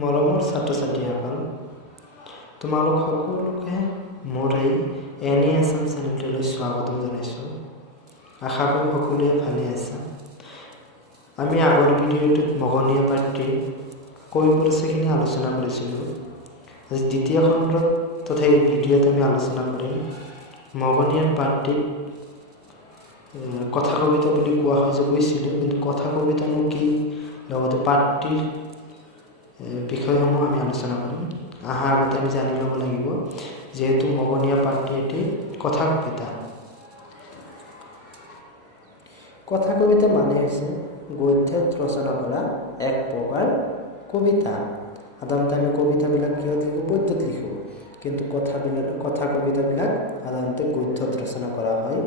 মৰমৰ ছাত্ৰ-ছাত্ৰীসকল, তোমালোক সকলোকে মোৰ এই এনি আছাম চেনেলটোলৈ স্বাগতম জনাইছোঁ। আশা কৰোঁ সকলোৱে ভালে আছা। আমি আগৰ ভিডিঅ'টোত মগনীয়া পাৰ্টিৰ কবি পৰিচয়খিনি আলোচনা কৰিছিলোঁ। আজি দ্বিতীয় খণ্ডত তথা এই ভিডিঅ'ত আমি আলোচনা কৰিম মগনীয়াৰ পাৰ্টিক কথা কবিতা বুলি কোৱা হয় যে কৈছিলোঁ, কিন্তু কথা কবিতানো কি, লগতে পাৰ্টিৰ বিষয়সমূহ আমি আলোচনা কৰিম। অহাৰ আগতে আমি জানি ল'ব লাগিব যিহেতু মগনীয়া পাৰ্টি এটি কথা কবিতা। কথা কবিতা মানে হৈছে গদ্যত ৰচনা কৰা এক প্ৰকাৰ কবিতা। সাধাৰণতে আমি কবিতাবিলাক কিহত লিখোঁ? পদ্যত লিখোঁ, কিন্তু কথা কবিতাবিলাক সাধাৰণতে গদ্যত ৰচনা কৰা হয়।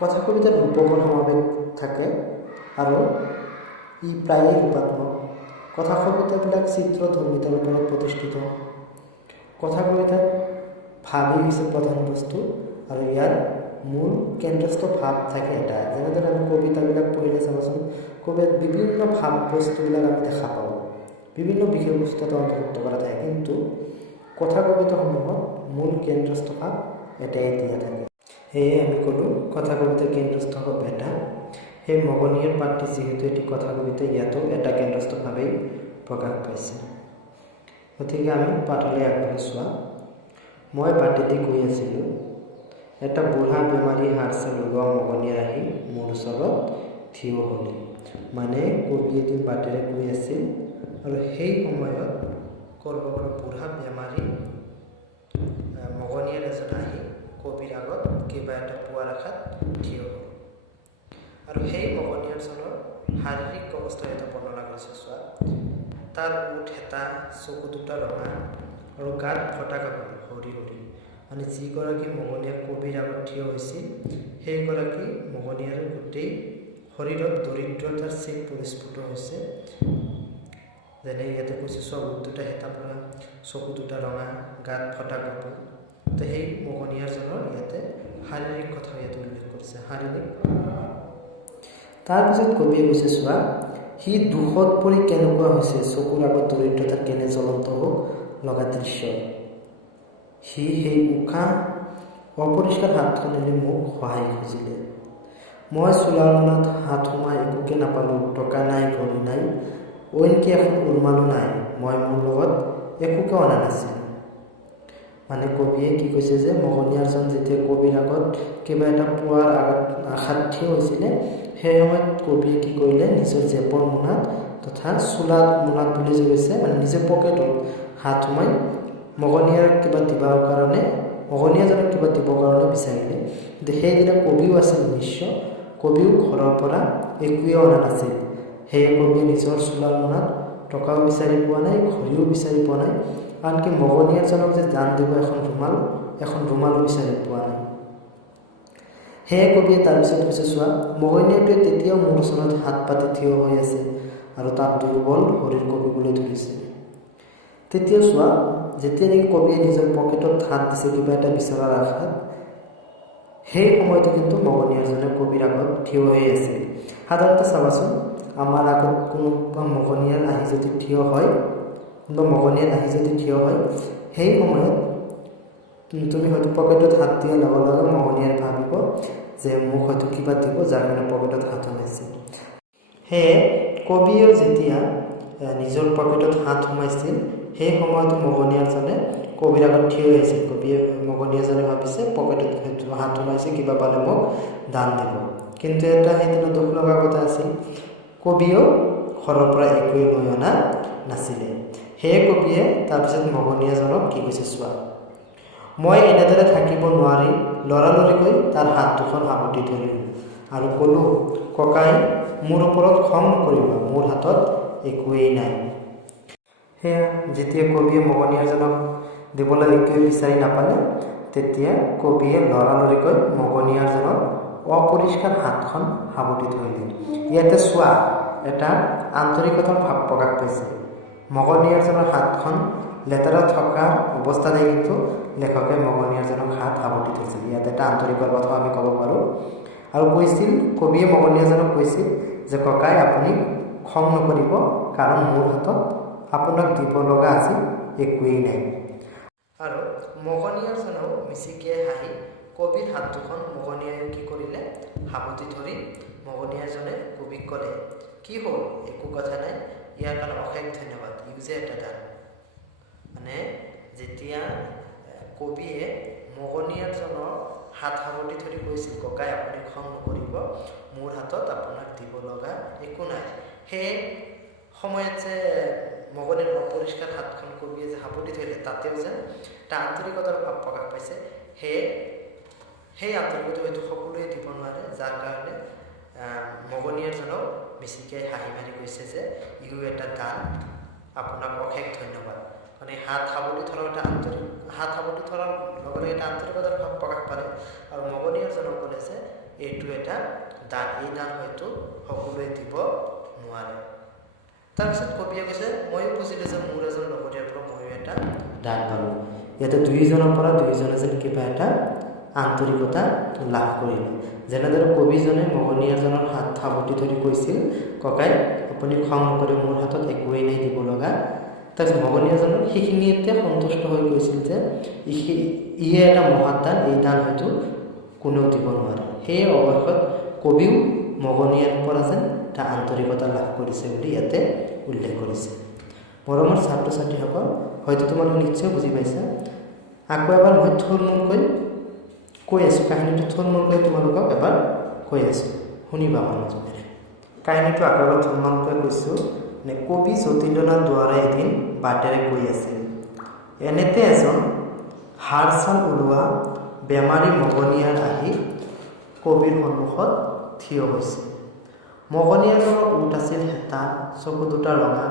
কথা কবিতাত ৰূপকৰ সমাবেশ থাকে আৰু ই প্ৰায়েই ৰূপাত্মক। কথা কবিতাবিলাক চিত্ৰধৰ্মিতাৰ ওপৰত প্ৰতিষ্ঠিত। কথা কবিতাত ভাৱেই হৈছে প্ৰধান বস্তু আৰু ইয়াৰ মূল কেন্দ্ৰস্থ ভাৱ থাকে এটা। যেনেদৰে আমি কবিতাবিলাক পঢ়িলে চাবাচোন, কবিতাত বিভিন্ন ভাৱ বস্তুবিলাক আমি দেখা পাওঁ, বিভিন্ন বিষয়বস্তু এটা অন্তৰ্ভুক্ত কৰা থাকে, কিন্তু কথা কবিতাসমূহত মূল কেন্দ্ৰস্থ ভাৱ এটাই দিয়া থাকে। সেয়ে আমি ক'লোঁ কথা কবিতাৰ কেন্দ্ৰস্থ ভাৱ এটা। সেই মগনীয়াৰ পাৰ্টি যিহেতু এটি কথা কবিতা, ইয়াতো এটা কেন্দ্ৰস্থ ভাৱেই প্ৰকাশ পাইছে। গতিকে আমি পাঠলৈ আগবাঢ়ি চোৱা। মই বাটেদি গৈ আছিলোঁ, এটা বুঢ়া বেমাৰী হাড়-ছাল ওলোৱা মগনীয়াৰ আহি মোৰ ওচৰত থিয় হ'লে। মানে কবি এদিন বাটেৰে গৈ আছিল আৰু সেই সময়ত ক'ৰবাৰ পৰা বুঢ়া বেমাৰী মগনীয়াৰ এজন আহি কবিৰ আগত কিবা এটা পোৱাৰ আশাত থিয় হ'ল। আৰু সেই মগনীয়াৰজনৰ শাৰীৰিক অৱস্থা এটা বৰ্ণনা কৰিছে চোৱা। তাৰ ওঠ হেতা, চকু দুটা ৰঙা আৰু গাত ফটা কাপোৰ সৰি সৰি। মানে যিগৰাকী মগনীয়া কবিৰ আগত থিয় হৈছিল, সেইগৰাকী মগনীয়াৰ গোটেই শৰীৰত দৰিদ্ৰতাৰ চিন পৰিস্ফুট হৈছে। যেনে ইয়াতে কৈছে চোৱা, ওঠ দুটা হেতা পৰা, চকু দুটা ৰঙা, গাত ফটা কাপোৰ। তো সেই মগনীয়াৰজনৰ ইয়াতে শাৰীৰিক কথা ইয়াতে উল্লেখ কৰিছে, শাৰীৰিক। তাৰপিছত কবিয়ে কৈছে চোৱা, সি দুখত পৰি কেনেকুৱা হৈছে, চকুৰ আগত দৰিদ্ৰতাৰ কেনে জ্বলন্ত হোক লগা দৃশ্য। সি সেই উশাহ অপৰিষ্কাৰ হাতখনেৰে মোক সহায় খুজিলে। মই চোলাৰ মোনাত হাত সোমাই একোকে নাপালোঁ। টকা নাই, ঘড়ী নাই, অইনকি এখন উৰুমালো নাই। মই মোৰ লগত একোকে অনা নাছিলোঁ। মানে কবিয়ে কি কৈছে যে মগনীয়াৰজন যেতিয়া কবিৰ আগত কিবা এটা পোৱাৰ আশাত থিয় হৈছিলে, সেই সময়ত কবিয়ে কি কৰিলে, নিজৰ জেপৰ মোনাত তথা চোলাত মোনাত বুলি যে কৈছে, মানে নিজৰ পকেটত হাত সোমাই মগনীয়াজনক কিবা দিবৰ কাৰণে বিচাৰিলে। কিন্তু সেইদিনা কবিও আছিল নিশ্চ, কবিও ঘৰৰ পৰা একোৱে অনা নাছিল। সেয়ে কবিয়ে নিজৰ চোলাৰ মোনাত টকাও বিচাৰি পোৱা নাই, ঘড়ীও বিচাৰি পোৱা নাই, আনকি মগনীয়াৰজনক যে দান দিব এখন ৰুমালো বিচাৰি পোৱা নাই। সেয়ে কবিয়ে তাৰপিছত কৈছে চোৱা, মগনীয়াটোৱে তেতিয়াও মোৰ ওচৰত হাত পাতি থিয় হৈ আছে আৰু তাৰ দুৰ্বল শৰীৰ কঁপিবলৈ ধৰিছে। তেতিয়া চোৱা, যেতিয়া নেকি কবিয়ে নিজৰ পকেটত হাত দিছে কিবা এটা বিচৰাৰ আশাত, সেই সময়টো কিন্তু মগনীয়াৰজনে কবিৰ আগত থিয় হৈ আছিল। সাধাৰণতে চাবাচোন, আমাৰ আগত কোনোবা মগনীয়াৰ আহি যদি থিয় হয়, সেই সময়ত তুমি হয়তো পকেটত হাত দিয়াৰ লগে লগে মগনীয়াই ভাবিব যে মোক হয়তো কিবা দিব, যাৰ কাৰণে পকেটত হাত সোমাইছিল। সেয়ে কবিয়েও যেতিয়া নিজৰ পকেটত হাত সোমাইছিল, সেই সময়তো মগনীয়াৰজনে কবিৰ আগত থিয় হৈছিল। মগনীয়াৰজনে ভাবিছে পকেটত হয়তো হাত সোমাইছে, কিবা পালে মোক দান দিব। কিন্তু এটা সেইদিনা দুখ লগা কথা আছিল, কবিয়েও ঘৰৰ পৰা একোৱে লৈ অনা নাছিলে। সেয়ে কবিয়ে তাৰপিছত মগনীয়াজনক কি কৈছে চোৱা, মই এনেদৰে থাকিব নোৱাৰি লৰালৰিকৈ তাৰ হাত দুখন সাৱটি ধৰিলোঁ আৰু ক'লোঁ, ককাই মোৰ ওপৰত খং নকৰিবা, মোৰ হাতত একোৱেই নাই। সেয়া যেতিয়া কবিয়ে মগনীয়াৰজনক দিবলৈ একোৱে বিচাৰি নাপালে, তেতিয়া কবিয়ে লৰালৰিকৈ মগনীয়াৰজনক অপৰিষ্কাৰ হাতখন সাৱটি ধৰিলে। ইয়াতে চোৱা, এটা আন্তৰিকতাৰ ভাৱ প্ৰকাশ পাইছে। মগনীয়াৰজনৰ হাতখন লেতেৰা থকা অৱস্থাতে কিন্তু লেখকে মগনীয়াৰজনক হাত সাৱটি থৈছিল। ইয়াত এটা আন্তৰিকৰ কথা আমি ক'ব পাৰোঁ। আৰু কবিয়ে মগনীয়াৰজনক কৈছিল যে ককাই আপুনি খং নকৰিব, কাৰণ মোৰ হাতত আপোনাক দিব লগা আজি একোৱেই নাই। আৰু মগনিয়াৰজনেও মিচিকিয়াই হাঁহি কবিৰ হাত দুখন মগনিয়াই কি কৰিলে সাৱটি ধৰি মগনিয়াৰজনে কবিক ক'লে, কি হ'ল, একো কথা নাই, ইয়াৰ কাৰণে অশেষ ধন্যবাদ, ইউ যে এটা দান। মানে যেতিয়া কবিয়ে মগনিয়াৰজনৰ হাত সাৱটি ধৰি কৈছিল, ককাই আপুনি খং নকৰিব, মোৰ হাতত আপোনাক দিব লগা একো নাই, সেই সময়ত যে মগনিৰ অপৰিষ্কাৰ হাতখন কবিয়ে যে সাৱটি ধৰিলে তাতেও যেন এটা আন্তৰিকতাৰ ভাৱ প্ৰকাশ পাইছে। সেই আন্তৰিকতা হয়তো সকলোৱে দিব নোৱাৰে, যাৰ কাৰণে মগনিয়াৰজনক মিচিকিয়াই হাঁহি মাৰি কৈছে যে ইও এটা দান, আপোনাক অশেষ ধন্যবাদ। মানে হাত সাৱটি ধৰাৰ লগে লগে এটা আন্তৰিকতাৰ ভাৱ প্ৰকাশ পালে আৰু মগনিয়াৰজনক ক'লে যে এইটো এটা দান, এই দান হয়তো সকলোৱে দিব নোৱাৰে। তাৰপিছত কবিয়ে কৈছে, ময়ো বুজিলোঁ যে মোৰ এজন লগৰীয়াৰ পৰা ময়ো এটা দান পালোঁ। ইয়াতে দুয়োজনৰ পৰা দুয়োজনে যেন কিবা এটা আন্তৰিকতা লাভ কৰিলে। যেনেদৰে কবিজনে মগনিয়াৰজনৰ হাত সাৱটি ধৰি কৈছিল, ককাই আপুনি খং নকৰে, মোৰ হাতত একোৱেই নাই দিব লগা। তাৰপিছত মগনিয়াৰজনৰ সেইখিনিতে সন্তুষ্ট হৈ কৈছিল যে ইয়ে এটা মহৎ দান, এই দান হয়তো কোনেও দিব নোৱাৰে। সেই অৱশেষত কবিও মগনিয়াৰ পৰা যেন এটা আন্তৰিকতা লাভ কৰিছে বুলি ইয়াতে উল্লেখ কৰিছে। মৰমৰ ছাত্ৰ ছাত্ৰীসকল, হয়তো তোমালোকে নিশ্চয় বুজি পাইছা। আকৌ এবাৰ মই থুলমূলকৈ কৈ আছোঁ, কাহিনীটো থুলমূলকৈ তোমালোকক এবাৰ কৈ আছোঁ, শুনিবা মনোযোগেৰে। কাহিনীটো আকৌ এবাৰ থুলমূলকৈ কৈছোঁ। কবি যতীন্দ্ৰনাথ দুৱৰাই এদিন বাটেৰে গৈ আছিল। এনেতে এজন হাড় ছাল ওলোৱা বেমাৰী মগনিয়াৰ আহি কবিৰ সন্মুখত থিয় হৈছে। মগনিয়াৰজনৰ ওঁঠ আছিল হেতা, চকু দুটা ৰঙা,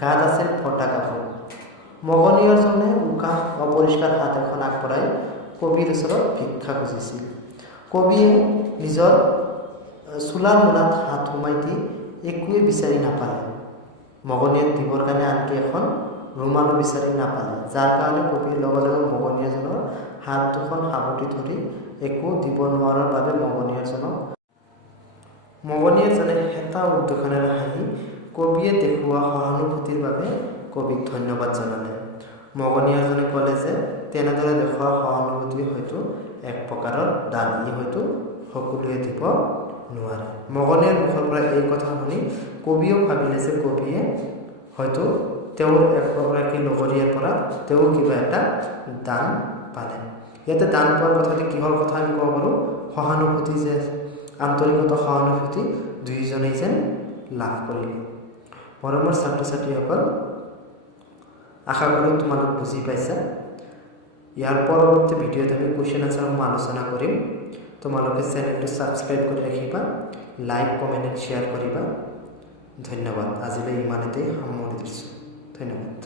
গাত আছিল ফটা কাপোৰ। মগনিয়াৰজনে উকা অপৰিষ্কাৰ হাত এখন আগবঢ়াই কবিৰ ওচৰত ভিক্ষা খুজিছিল। কবিয়ে নিজৰ চোলাৰ মোনাত হাত সোমাই দি একোৱে বিচাৰি নাপালে। মগনিয়াক দিবৰ কাৰণে আনকি এখন ৰুমালো বিচাৰি নাপালে, যাৰ কাৰণে কবিৰ লগে লগে মগনিয়াৰজনৰ হাত দুখন সাৱটি ধৰি একো দিব নোৱাৰাৰ বাবে মগনিয়াৰজনে হেতা উদ্দোষণেৰে হাঁহি কবিয়ে দেখুওৱা সহানুভূতিৰ বাবে কবিক ধন্যবাদ জনালে। মগনিয়াৰজনে ক'লে যে তেনেদৰে দেখুওৱা সহানুভূতি হয়তো এক প্ৰকাৰৰ দান, ই হয়তো সকলোৱে দিব নোৱাৰে। মগনিয়াৰ মুখৰ পৰা এই কথা শুনি কবিয়েও ভাবিলে যে কবিয়ে হয়তো তেওঁৰ এগৰাকী লগৰীয়াৰ পৰা তেওঁ কিবা এটা দান পালে। ইয়াতে দান পোৱাৰ কথাটো কিহৰ কথা আমি ক'ব পাৰোঁ, সহানুভূতি, যে আন্তৰিকতা সহানুভূতি দুয়োজনেই যেন লাভ কৰিলে। মৰমৰ ছাত্ৰ ছাত্ৰীসকল, আশা কৰোঁ তোমালোক বুজি পাইছা। ইয়াৰ পৰৱৰ্তী ভিডিঅ'ত আমি কুৱেশ্যন আনচাৰসমূহ আলোচনা কৰিম। তোমালোকে চেনেলটো ছাবস্ক্ৰাইব কৰি ৰাখিবা, লাইক কমেণ্ট এণ্ড শ্বেয়াৰ কৰিবা। ধন্যবাদ। আজিলৈ ইমানতেই সামৰি দিছোঁ। ধন্যবাদ।